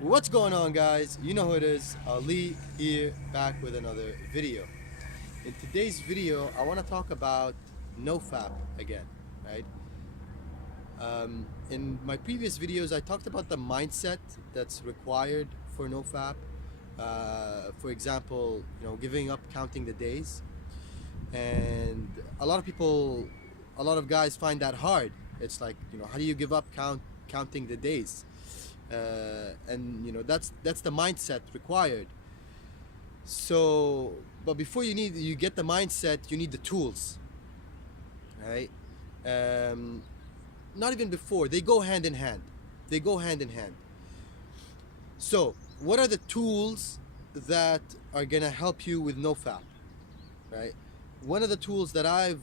What's going on, guys? You know who it is. Ali here, back with another video. In today's video, I want to talk about NoFap again, right? In my previous videos, I talked about the mindset that's required for NoFap. For example, giving up counting the days, and a lot of people, a lot of guys find that hard. It's like, how do you give up counting the days? And that's the mindset required. So, but before you get the mindset, you need the tools, right? um, Not even before, they go hand in hand. They go hand in hand. So what are the tools that are gonna help you with NoFap, right? One of the tools that I've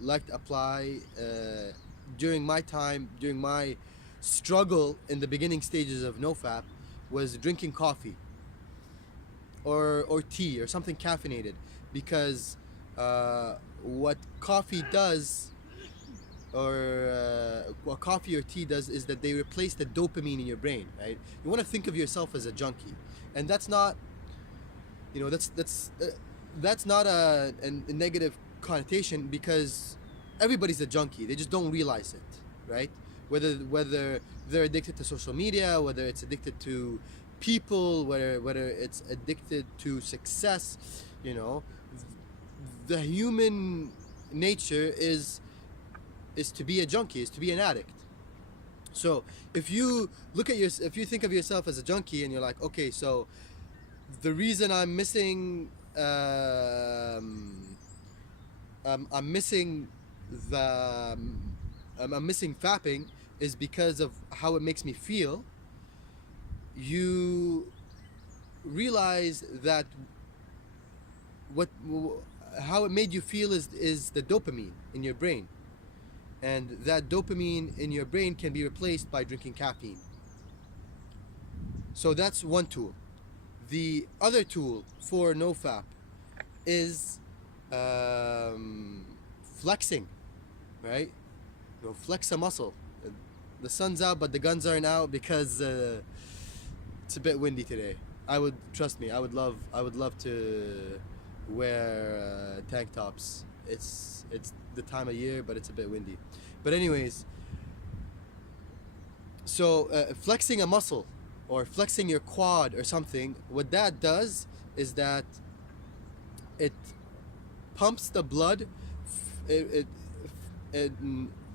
liked to apply during my struggle in the beginning stages of NoFap was drinking coffee or tea or something caffeinated, because what coffee does, or what coffee or tea does, is that they replace the dopamine in your brain, right? You want to think of yourself as a junkie, and that's not, that's not a negative connotation, because everybody's a junkie. They just don't realize it, right? Whether they're addicted to social media, whether it's addicted to people, whether it's addicted to success, you know, the human nature is to be a junkie, is to be an addict. So if you think of yourself as a junkie and you're like, okay, so the reason I'm missing the I'm missing fapping is because of how it makes me feel. You realize that what how it made you feel is the dopamine in your brain, and that dopamine in your brain can be replaced by drinking caffeine. So that's one tool. The other tool for NoFap is flexing, right? Flex a muscle. The sun's out, but the guns aren't out, because it's a bit windy today. Trust me, I would love to wear tank tops. It's the time of year, but it's a bit windy. But anyways, so flexing a muscle or flexing your quad or something, what that does is that it pumps the blood. It it,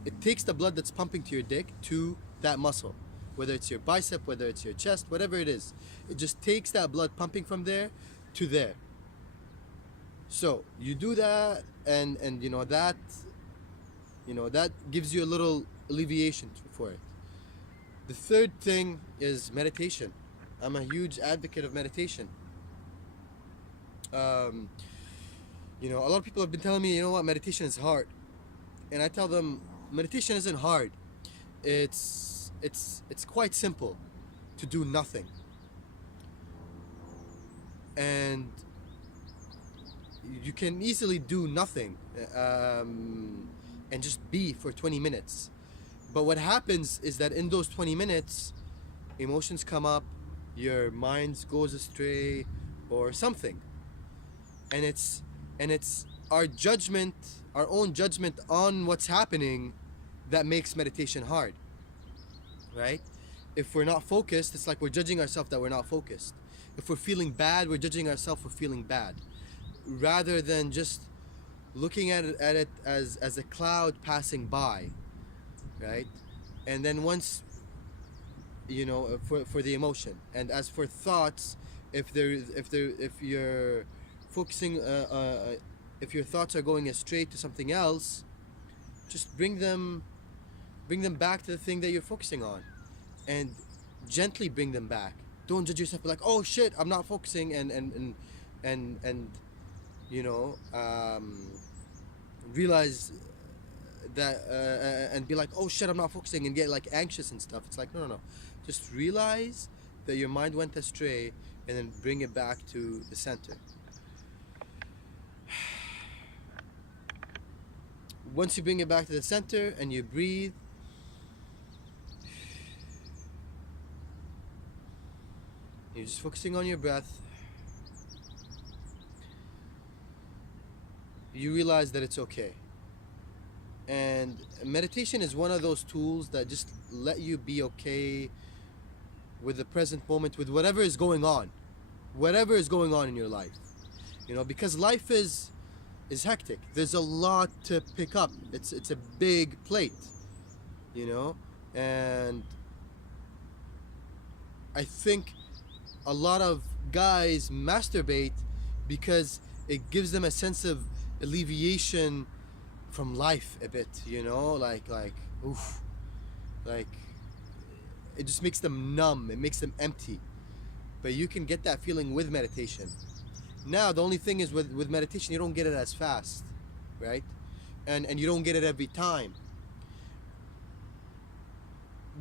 it takes the blood that's pumping to your dick to that muscle, whether it's your bicep, whether it's your chest, whatever it is. It just takes that blood pumping from there to there. So you do that, and that gives you a little alleviation for it. The third thing is meditation. I'm a huge advocate of meditation. um, a lot of people have been telling me, meditation is hard, and I tell them meditation isn't hard. It's quite simple to do nothing, and you can easily do nothing, and just be for 20 minutes. But what happens is that in those 20 minutes, emotions come up, your mind goes astray, or something, and it's our judgment, our own judgment on what's happening, that makes meditation hard, right? If we're not focused, it's like we're judging ourselves that we're not focused. If we're feeling bad, we're judging ourselves for feeling bad, rather than just looking at it as a cloud passing by, right? And then once, for the emotion, and as for thoughts, if you're focusing, if your thoughts are going astray to something else, just bring them back to the thing that you're focusing on, and gently bring them back. Don't judge yourself like, oh shit, I'm not focusing, and you know realize that, and be like, oh shit, I'm not focusing, and get like anxious and stuff. It's like, no, just realize that your mind went astray, and then bring it back to the center. Once you bring it back to the center and you breathe, You're just focusing on your breath. You realize that it's okay. And meditation is one of those tools that just let you be okay with the present moment, with whatever is going on. Whatever is going on in your life. You know, because life is hectic. There's a lot to pick up. It's a big plate, you know? And I think a lot of guys masturbate because it gives them a sense of alleviation from life a bit, you know, like oof, like it just makes them numb, it makes them empty. But you can get that feeling with meditation. Now the only thing is with meditation, you don't get it as fast, right? And you don't get it every time.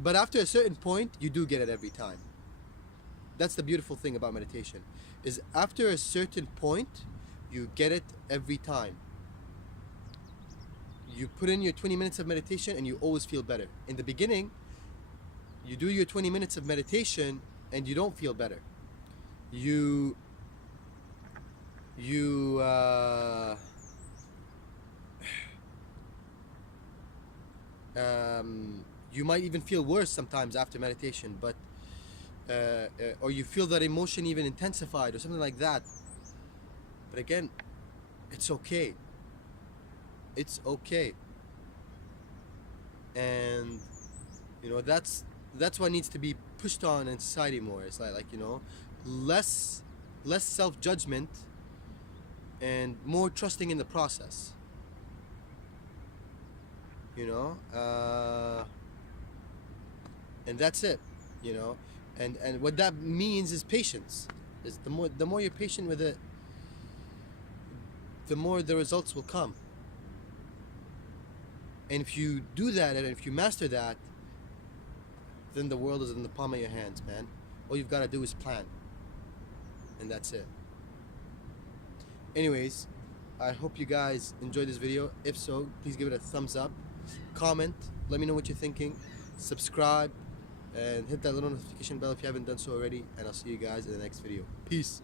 But after a certain point, you do get it every time. That's the beautiful thing about meditation, is after a certain point, you get it every time. You put in your 20 minutes of meditation and you always feel better. In the beginning, you do your 20 minutes of meditation and you don't feel better. You might even feel worse sometimes after meditation, but or you feel that emotion even intensified or something like that. But again, it's okay. It's okay. And you know, that's what needs to be pushed on in society more. It's like you know, less self-judgment and more trusting in the process. You know, and that's it. You know, and what that means is patience. Is the more you're patient with it, the more the results will come. And if you do that, and if you master that, then the world is in the palm of your hands, man. All you've got to do is plan. And that's it. Anyways, I hope you guys enjoyed this video. If so, please give it a thumbs up. Comment. Let me know what you're thinking. Subscribe. And hit that little notification bell if you haven't done so already. And I'll see you guys in the next video. Peace.